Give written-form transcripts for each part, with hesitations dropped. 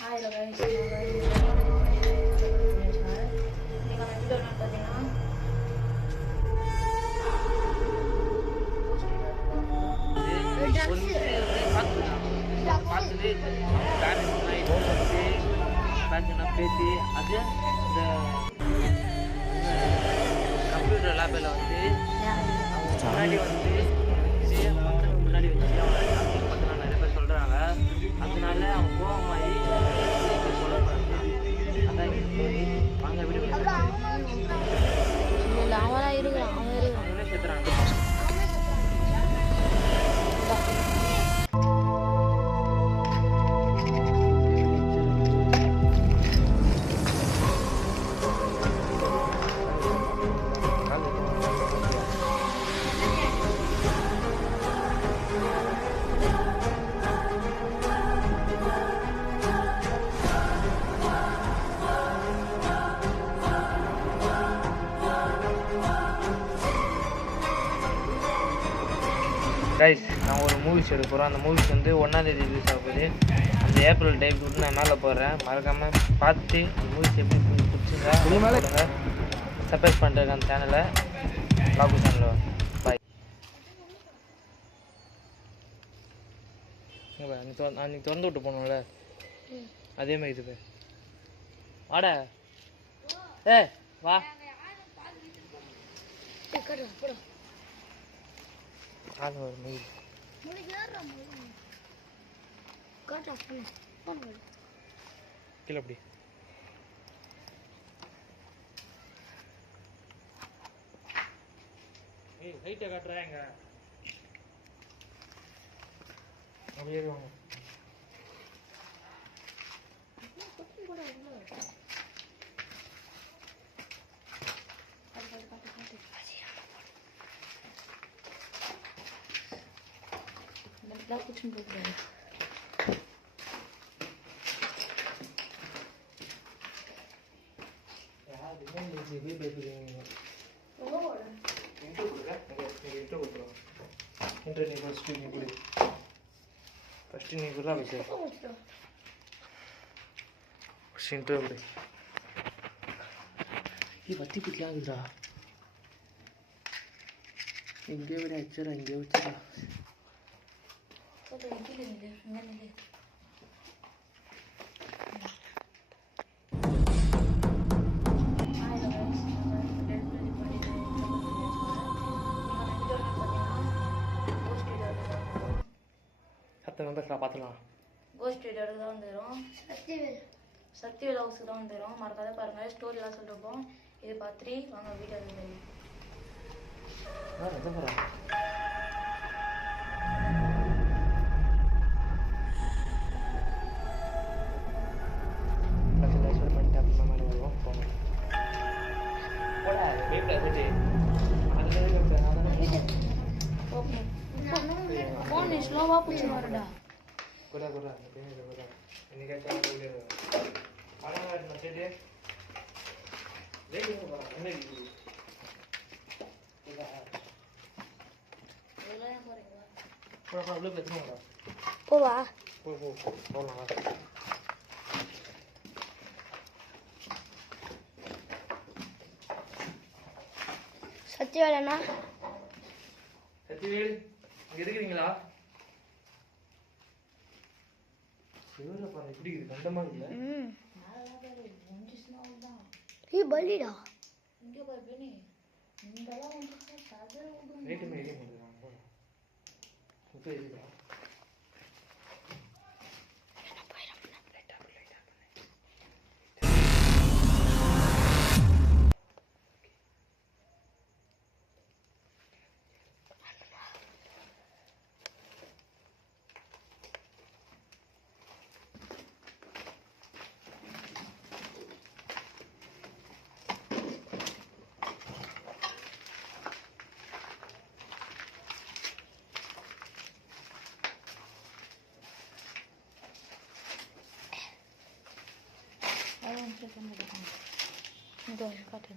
Hello guys, நீங்கள் நம்ம video என்னன்னு பார்த்தீங்கன்னா பேசி அது இந்த கம்ப்யூட்டர் லேபில் வந்து முன்னாடி வந்து மக்களுக்கு முன்னாடி வச்சு அவனை பார்த்தா நிறைய பேர் சொல்கிறாங்க. அதனால அவன் கோவமாகி சொல்ல போகிறாங்க. அதான் ஸ்டோரி. வாங்க வீடியோ அவனே சேர்த்துறாங்க. கைஸ், நான் ஒரு மூவிஸ் எடுக்க போகிறோம். அந்த மூவிஸ் வந்து 1ஆம் தேதி ரிலீஸ் ஆகுது. அந்த ஏப்ரல் டைப் விட்டு நான் மேலே போடுறேன். மறக்காமல் பார்த்து அந்த மூவிஸ் எப்படி பிடிச்சிருந்தா சொல்லுங்க. சப்ஸ்கிரைப் பண்ணுறேன் அந்த சேனலை, லாகு சேனலில். பாய். அன்றைக்கி திறந்து விட்டு போகணும்ல, அதே மாதிரி இது வாடா. வா கால் ஒரு மெயில் கீழே அப்படி லைட்டை காட்டுறேன். எங்க அப்படியே வாங்க. कुछ बोल रहे हैं यार, दिन में जीबी बेबी लेंगे वो बोल रहा है इंट्रो कर रहा है इंट्रो कर रहा इंट्रो नहीं फर्स्ट नहीं पूरी फर्स्ट नहीं कर रहा वैसे फर्स्ट इंट्रो पूरी ये बत्ती पुतला लग रहा इंगे बड़ा अच्छा रहा इंगे अच्छा रहा तो एक ही ले ले சத்த நம்பர் பார்த்துலாம். கோஸ்ட் ரைடருக்கு தான் வந்துடும். சக்திவேல் ஹவுஸுக்கு தான் வந்துடும். மறக்காத பாருங்கள். ஸ்டோரிலாம் சொல்லிருப்போம். இது பார்த்துட்டு வாங்க வீடியோ தெரியும். फोन स्लोवा पूछ मारडा कोरा कोरा ने कोरा इने का चला बोले आना वाट मचे दे देखो इने दी कोरा बोला है करेगा कोरा प्रॉब्लम है तुम्हारा कोवा को बोलना சத்தியவேலனா சத்தியவேல் இங்க இருக்கீங்களா? சிவர பாரு இப்படி இருக்கு கண்டமா இல்ல. நாளா பாரு ஒஞ்சிஸ்னா தான். ஏ பலிடா. இங்க பாரு பெனி. இங்கலாம் ஒஞ்சிஸ்னா சாதர ஓடும். வெயிட் பண்ணுங்க போடா. ஓகே இதுடா. என்ன போயிரா லைட்டா பண்ணு. Dah, kata.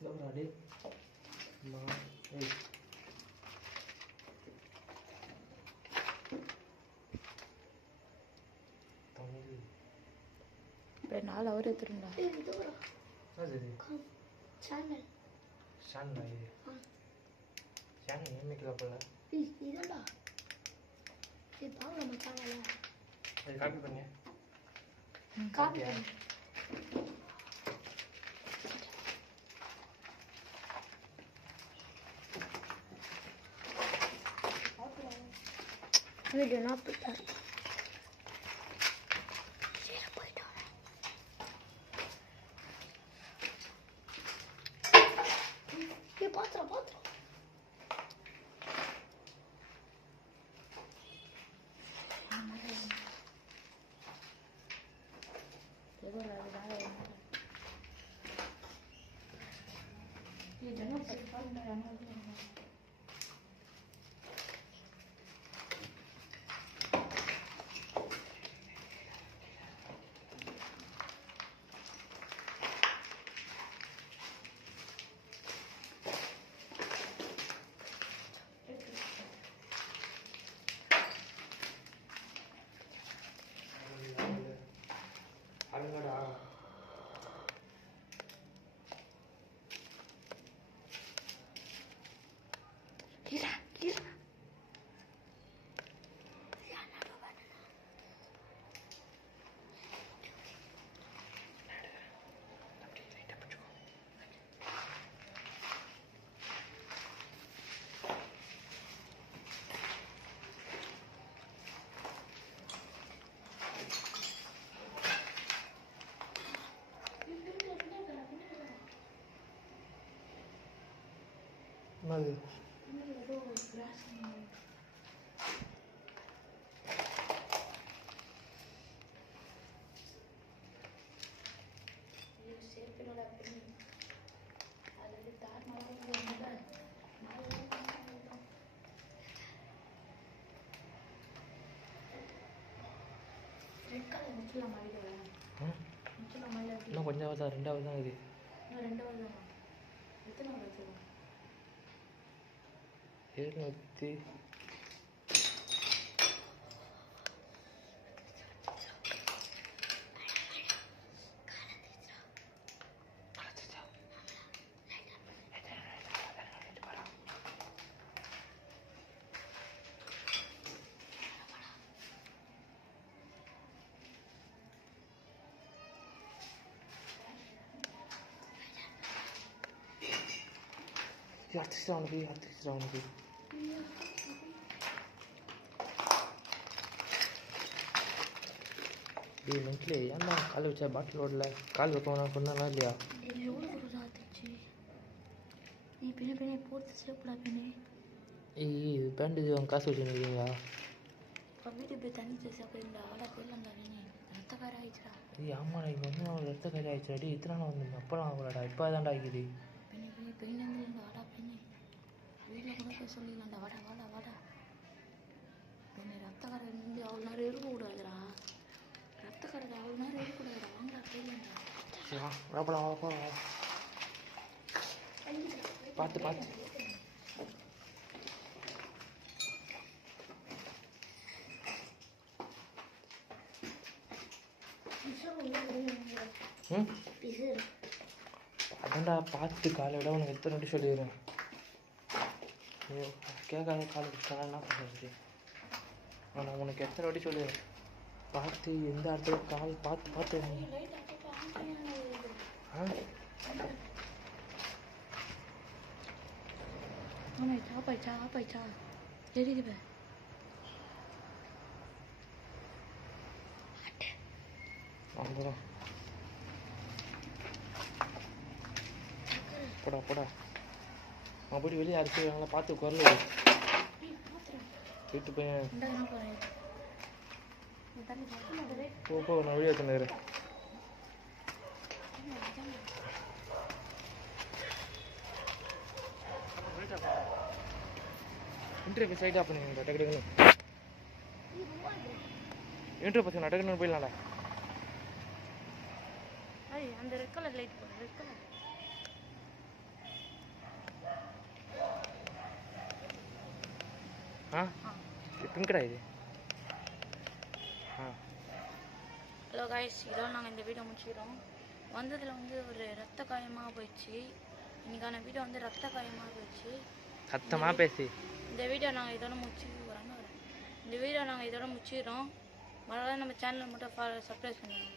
அடே நாலு அவர் எடுத்துருந்தா சேனல் ஏமிக்கல போல இதடா இது பாருங்க நம்ம சேனல்ல அது காப்பி பண்ணு காப்பி பண்ணு வீடியோ நான் போயிட்டார் பாத்திரம் அங்கடா என்னது இன்னும் கொஞ்சம் தான் ரெண்டாவது தான் இது எழுநூற்றி அடுத்த அவனுக்கு நெட்லே ஏன்னா கால் வச்சா பாட்டில் ஓடல கால் வைக்கணும் சொன்னா இல்லையா இது பேண்டேஜ் வாங்க காசு வச்சுருக்கீங்களா ஆமாடா இங்கே வந்து நான் ரத்த கறி ஆயிடுச்சாடி இத்தனை நாள் வந்து அப்போலாம் ஆகலடா இப்போ தான்டா ஆகிது ரத்தக்காரை இருந்து அவ்வளோ நேரம் இருக்கக்கூடாதுடா ரத்தக்காரை அவ்வளோ நேரம் இருக்கக்கூடாதுடா வாங்கடா போயிடலாம்டா பார்த்து அதான்டா பார்த்து காலையிட உனக்கு எத்தனை வாட்டி சொல்லிடுறேன் கேட்காத காலை வச்சாலும் என்ன பண்ணுறது நான் உனக்கு எத்தனை வாட்டி சொல்லிடுறேன் பார்த்து எந்த இடத்துல கால் பார்த்து ஆப்பாயிச்சா தெரியுது அவ்வளோதான் போடா அவன் போய்ட்டு வெளியே அடிச்சு வாங்களா பார்த்து குரல் வீட்டு பையன் போ நான் வெளியே தந்துடுறேன் இன்டர்வியூ சைடாக பண்ணுங்க டக்கு இன்டர்வியூ பசங்க டக்குன்னு போயிடலாம்டா அந்த ரெட் கலர் லைட் போடு ரெட் கலர் எங்கடா இது? ஹலோ காய்ஸ், இதோட நாங்கள் இந்த வீடியோ முடிச்சுக்கிறோம். வந்ததில் வந்து ஒரு ரத்த காயமாக போயிடுச்சு. இன்னைக்கான வீடியோ வந்து ரத்த காயமாக போயிடுச்சு. சத்தமாக பேசி இந்த வீடியோ நாங்கள் இதோட முடிச்சுக்கிறோம். மறக்காம நம்ம சேனலை மட்டும் சப்ஸ்கிரைப் பண்ணுவோம்.